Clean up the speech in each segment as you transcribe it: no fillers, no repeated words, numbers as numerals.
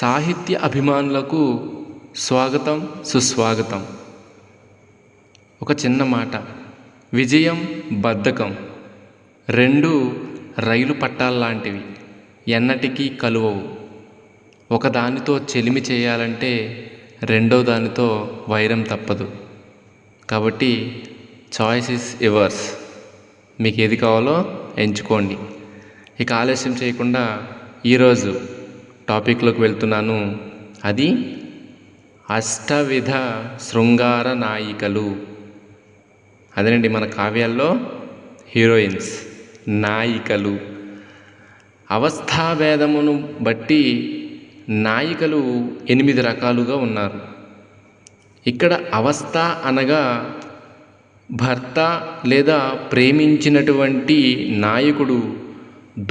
సాహిత్య అభిమానులకు స్వాగతం సుస్వాగతం. ఒక చిన్న మాట. విజయం బద్ధకం రెండు రైలు పట్టాల్లాంటివి, ఎన్నటికీ కలువవు. ఒకదానితో చెలిమి చేయాలంటే రెండో దానితో వైరం తప్పదు. కాబట్టి చాయిస్ ఇస్ యువర్స్. మీకు ఏది కావాలో ఎంచుకోండి. ఇక ఆలస్యం చేయకుండా ఈరోజు టాపిక్లోకి వెళ్తున్నాను. అది అష్టవిధ శృంగార నాయికలు. అదేనండి, మన కావ్యాల్లో హీరోయిన్స్, నాయికలు. అవస్థాభేదమును బట్టి నాయికలు 8 రకాలుగా ఉన్నారు. ఇక్కడ అవస్థ అనగా భర్త లేదా ప్రేమించినటువంటి నాయకుడు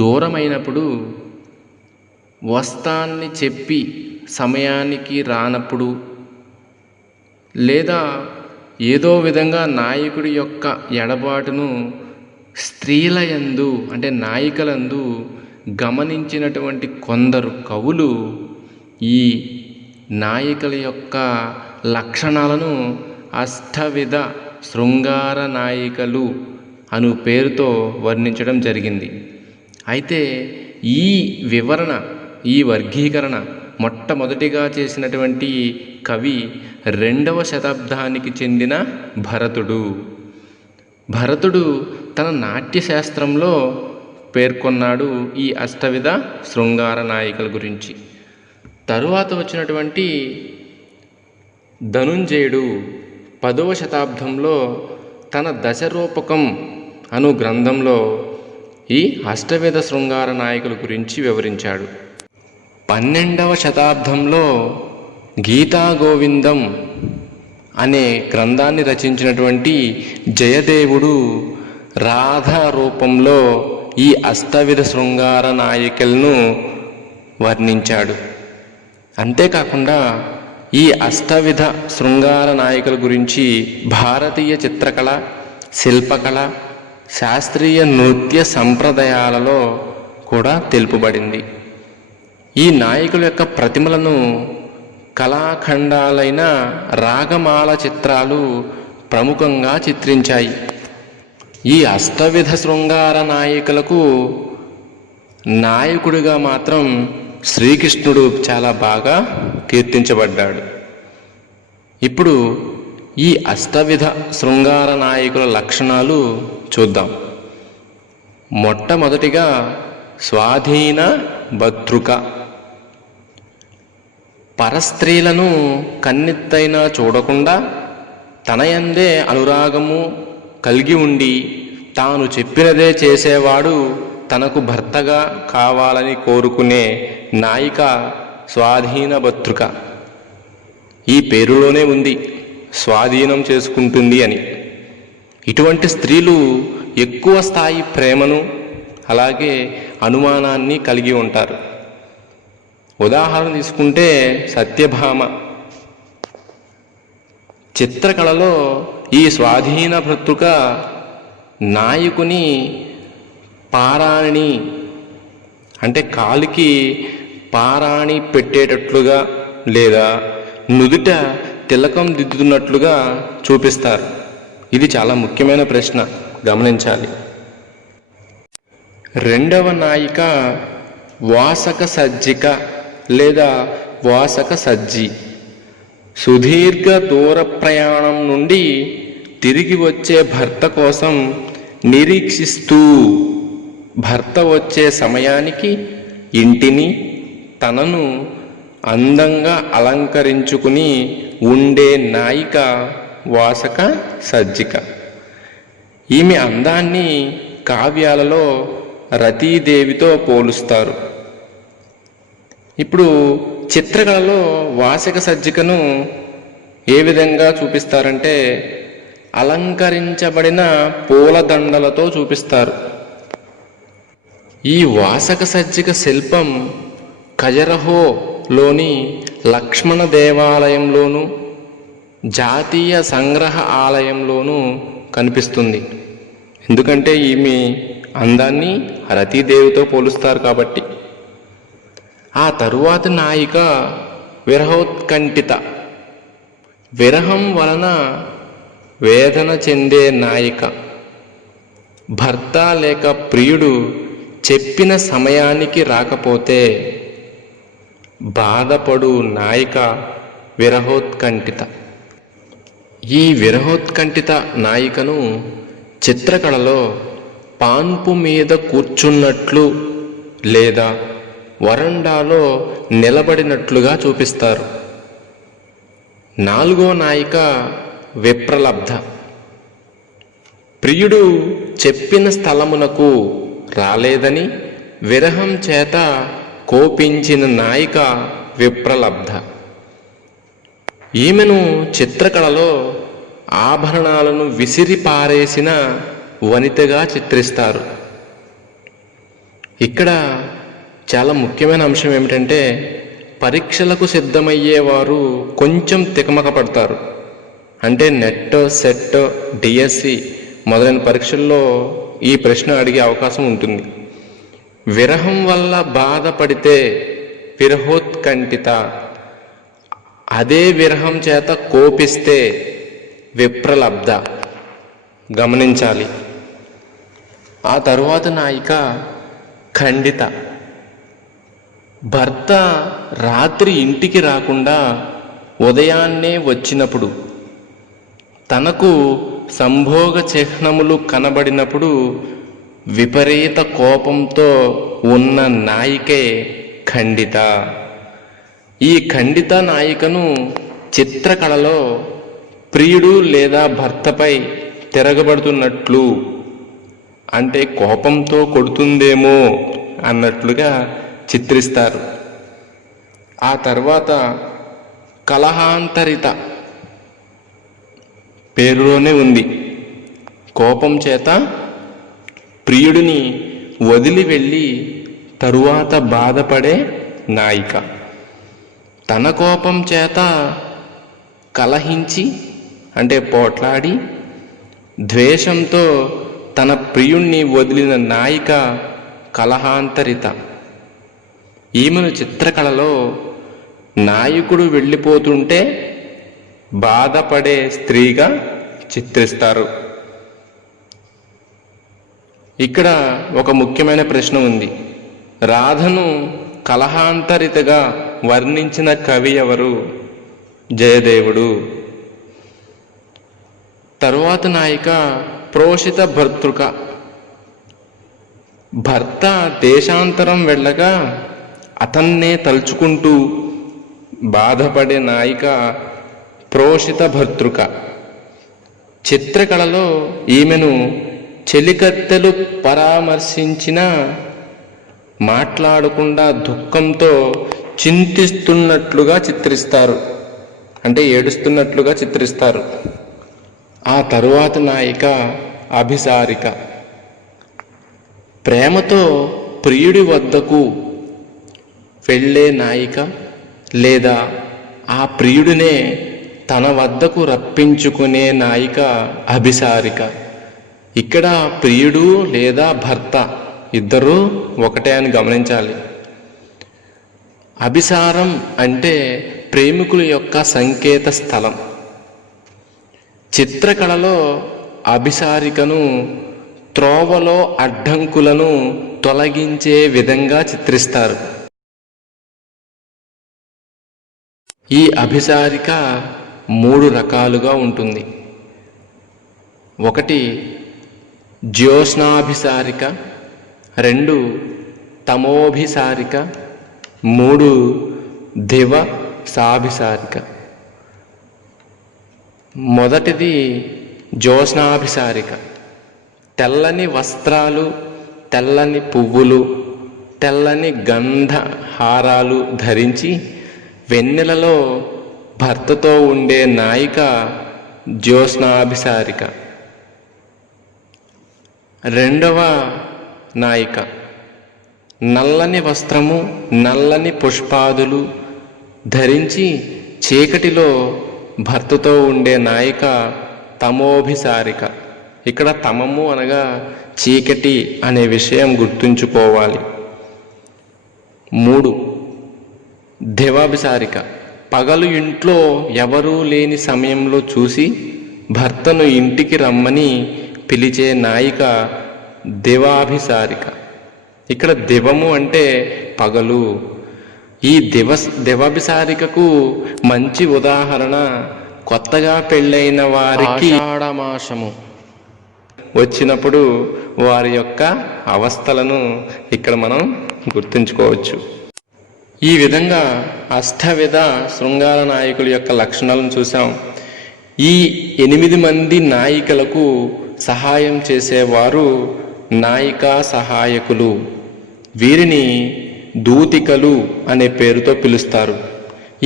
దూరమైనప్పుడు, వస్తాన్ని చెప్పి సమయానికి రానప్పుడు, లేదా ఏదో విధంగా నాయకుడి యొక్క ఎడబాటును స్త్రీలయందు అంటే నాయికలందు గమనించినటువంటి కొందరు కవులు ఈ నాయికల యొక్క లక్షణాలను అష్టవిధ శృంగార నాయికలు అను పేరుతో వర్ణించడం జరిగింది. అయితే ఈ వివరణ, ఈ వర్గీకరణ మొట్టమొదటిగా చేసినటువంటి కవి 2వ శతాబ్దానికి చెందిన భరతుడు. భరతుడు తన నాట్యశాస్త్రంలో పేర్కొన్నాడు ఈ అష్టవిధ శృంగార నాయికల గురించి. తరువాత వచ్చినటువంటి ధనుంజయుడు 10వ శతాబ్దంలో తన దశరూపకం అను గ్రంథంలో ఈ అష్టవిధ శృంగార నాయకుల గురించి వివరించాడు. 12వ శతాబ్దంలో గీతాగోవిందం అనే గ్రంథాన్ని రచించినటువంటి జయదేవుడు రాధా రూపంలో ఈ అష్టవిధ శృంగార నాయికలను వర్ణించాడు. అంతేకాకుండా ఈ అష్టవిధ శృంగార నాయకుల గురించి భారతీయ చిత్రకళ, శిల్పకళ, శాస్త్రీయ నృత్య సంప్రదాయాలలో కూడా తెలుపబడింది. ఈ నాయకుల యొక్క ప్రతిమలను కళాఖండాలైన రాగమాల చిత్రాలు ప్రముఖంగా చిత్రించాయి. ఈ అష్టవిధ శృంగార నాయకులకు నాయకుడిగా మాత్రం శ్రీకృష్ణుడు చాలా బాగా కీర్తించబడ్డాడు. ఇప్పుడు ఈ అష్టవిధ శృంగార నాయకుల లక్షణాలు చూద్దాం. మొట్టమొదటిగా స్వాధీన భర్తృక. పరస్త్రీలను కన్నెత్తైనా చూడకుండా తనయందే అనురాగము కలిగి ఉండి తాను చెప్పినదే చేసేవాడు తనకు భర్తగా కావాలని కోరుకునే నాయిక స్వాధీన భర్తృక. ఈ పేరులోనే ఉంది, స్వాధీనం చేసుకుంటుంది అని. ఇటువంటి స్త్రీలు ఎక్కువ స్థాయి ప్రేమను అలాగే అనుమానాన్ని కలిగి ఉంటారు. ఉదాహరణ తీసుకుంటే సత్యభామ. చిత్రకళలో ఈ స్వాధీన భర్తృక నాయకుని పారాణి అంటే కాలికి పారాణి పెట్టేటట్లుగా లేదా నుదుట తిలకం దిద్దుతున్నట్లుగా చూపిస్తారు. ఇది చాలా ముఖ్యమైన ప్రశ్న, గమనించాలి. 2వ నాయిక వాసక సజ్జిక లేదా వాసక సజ్జి. సుదీర్ఘ దూర ప్రయాణం నుండి తిరిగి వచ్చే భర్త కోసం నిరీక్షిస్తూ భర్త వచ్చే సమయానికి ఇంటిని తనను అందంగా అలంకరించుకుని ఉండే నాయిక వాసక సజ్జిక. ఈమె అందాన్ని కావ్యాలలో రతీదేవితో పోలుస్తారు. ఇప్పుడు చిత్రకళలో వాసక సజ్జికను ఏ విధంగా చూపిస్తారంటే అలంకరించబడిన పూలదండలతో చూపిస్తారు. ఈ వాసక సజ్జిక శిల్పం ఖజరహోలోని లక్ష్మణ దేవాలయంలోను జాతీయ సంగ్రహ ఆలయంలోనూ కనిపిస్తుంది. ఎందుకంటే ఈమె అందాన్ని రతీదేవితో పోలుస్తారు కాబట్టి. ఆ తరువాతి నాయిక విరహోత్కంఠిత. విరహం వలన వేదన చెందే నాయిక. భర్త లేక ప్రియుడు చెప్పిన సమయానికి రాకపోతే బాధపడు నాయిక విరహోత్కంఠిత. ఈ విరహోత్కంఠిత నాయికను చిత్రకళలో పాన్పు మీద కూర్చున్నట్లు లేదా వరండాలో నిలబడినట్లుగా చూపిస్తారు. నాలుగో నాయిక విప్రలబ్ధ. ప్రియుడు చెప్పిన స్థలమునకు రాలేదని విరహం చేత కోపించిన నాయిక విప్రలబ్ధ. ఈమెను చిత్రకళలో ఆభరణాలను విసిరి పారేసిన వనితగా చిత్రిస్తారు. ఇక్కడ చాలా ముఖ్యమైన అంశం ఏమిటంటే, పరీక్షలకు సిద్ధమయ్యేవారు కొంచెం తికమక పడతారు. అంటే నెట్, సెట్, డిఎస్సి మొదలైన పరీక్షల్లో ఈ ప్రశ్న అడిగే అవకాశం ఉంటుంది. విరహం వల్ల బాధపడితే విరహోత్కంఠిత, అదే విరహం చేత కోపిస్తే విప్రలబ్ధ. గమనించాలి. ఆ తరువాత నాయిక ఖండిత. భర్త రాత్రి ఇంటికి రాకుండా ఉదయాన్నే వచ్చినప్పుడు, తనకు సంభోగ చిహ్నములు కనబడినప్పుడు విపరీత కోపంతో ఉన్న నాయికే ఖండిత. ఈ ఖండిత నాయికను చిత్రకళలో ప్రియుడు లేదా భర్తపై తిరగబడుతున్నట్లు, అంటే కోపంతో కొడుతుందేమో అన్నట్లుగా చిత్రిస్తారు. ఆ తర్వాత కలహాంతరిత. పేరులోనే ఉంది, కోపం చేత ప్రియుడిని వదిలి వెళ్ళి తరువాత బాధపడే నాయిక. తన కోపం చేత కలహించి, అంటే పోట్లాడి, ద్వేషంతో తన ప్రియుణ్ణి వదిలిన నాయిక కలహాంతరిత. ఈమెను చిత్రకళలో నాయకుడు వెళ్ళిపోతుంటే బాధపడే స్త్రీగా చిత్రిస్తారు. ఇక్కడ ఒక ముఖ్యమైన ప్రశ్న ఉంది. రాధను కలహాంతరితగా వర్ణించిన కవి ఎవరు? జయదేవుడు. తరువాత నాయిక ప్రోషిత భర్తృక. భర్త దేశాంతరం వెళ్ళగా అతన్నే తలుచుకుంటూ బాధపడే నాయిక ప్రోషిత భర్తృక. చిత్రకళలో ఈమెను చెలికత్తెలు పరామర్శించిన మాట్లాడకుండా దుఃఖంతో చింతిస్తున్నట్లుగా చిత్రిస్తారు, అంటే ఏడుస్తున్నట్లుగా చిత్రిస్తారు. ఆ తరువాత నాయిక అభిసారిక. ప్రేమతో ప్రియుడి వద్దకు వెళ్ళే నాయిక లేదా ఆ ప్రియుడినే తన వద్దకు రప్పించుకునే నాయిక అభిసారిక. ఇక్కడ ప్రియుడు లేదా భర్త ఇద్దరూ ఒకటే అని గమనించాలి. అభిసారం అంటే ప్రేమికుల యొక్క సంకేత స్థలం. చిత్రకళలో అభిసారికను త్రోవలో అడ్డంకులను తొలగించే విధంగా చిత్రిస్తారు. ఈ అభిసారిక 3 రకాలుగా ఉంటుంది. ఒకటి జ్యోత్స్నాభిసారిక, 2 తమోభిసారిక, 3 దివ సాభిసారిక. మొదటిది జ్యోత్స్నాభిసారిక. తెల్లని వస్త్రాలు, తెల్లని పువ్వులు, తెల్లని గంధ హారాలు ధరించి వెన్నెలలో భర్తతో ఉండే నాయిక జ్యోత్స్నాభిసారిక. రెండవ నాయిక నల్లని వస్త్రము, నల్లని పుష్పాదులు ధరించి చీకటిలో భర్తతో ఉండే నాయిక తమోభిసారిక. ఇక్కడ తమము అనగా చీకటి అనే విషయం గుర్తుంచుకోవాలి. 3 దేవాభిసారిక పగలు ఇంట్లో ఎవరూ లేని సమయంలో చూసి భర్తను ఇంటికి రమ్మని పిలిచే నాయిక దేవాభిసారిక. ఇక్కడ దివము అంటే పగలు. ఈ దేవాభిసారికకు మంచి ఉదాహరణ కొత్తగా పెళ్ళైన వారికి ఆషాఢమాసము వచ్చినప్పుడు వారి యొక్క అవస్థలను ఇక్కడ మనం గుర్తుంచుకోవచ్చు. ఈ విధంగా అష్టవిధ శృంగార నాయకుల యొక్క లక్షణాలను చూసాం. ఈ 8 మంది నాయికలకు సహాయం చేసేవారు నాయికా సహాయకులు. వీరిని దూతికలు అనే పేరుతో పిలుస్తారు.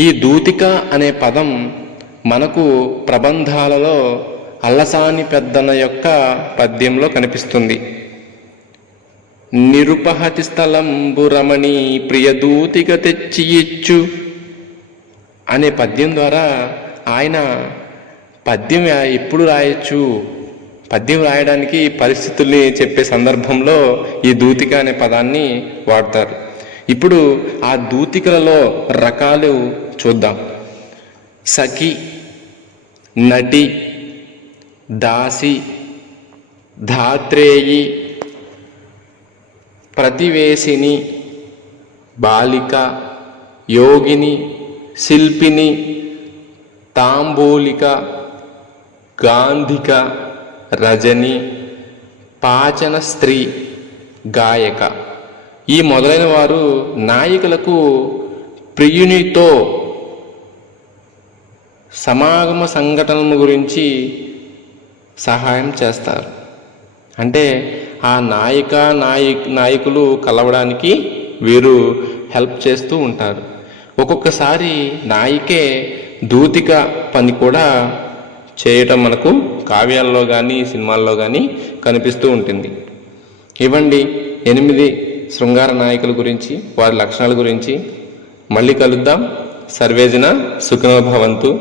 ఈ దూతిక అనే పదం మనకు ప్రబంధాలలో అల్లసాని పెద్దన యొక్క పద్యంలో కనిపిస్తుంది. నిరుపహతి స్థలంబు రమణి ప్రియదూతిక తెచ్చి ఇచ్చు అనే పద్యం ద్వారా ఆయన పద్యం ఎప్పుడు రాయొచ్చు, పద్యం రాయడానికి పరిస్థితుల్ని చెప్పే సందర్భంలో ఈ దూతిక అనే పదాన్ని వాడతారు. ఇప్పుడు ఆ దూతికలలో రకాలు చూద్దాం. సఖి, నటి, దాసి, ధాత్రేయి, ప్రతివేశిని, బాలిక, యోగిని, శిల్పిని, తాంబూలిక, గాంధిక, రజని, పాచన స్త్రీ, గాయక. ఈ మొదలైన వారు నాయికలకు ప్రియునితో సమాగమ సంఘటనల గురించి సహాయం చేస్తారు. అంటే ఆ నాయకులు కలవడానికి వీరు హెల్ప్ చేస్తూ ఉంటారు. ఒక్కొక్కసారి నాయికే దూతిక పని కూడా చేయటం మనకు కావ్యాల్లో కానీ సినిమాల్లో కానీ కనిపిస్తూ ఉంటుంది. ఇవ్వండి 8 శృంగార నాయకుల గురించి, వారి లక్షణాల గురించి. మళ్ళీ కలుద్దాం. సర్వేజన సుఖినో భవంతు.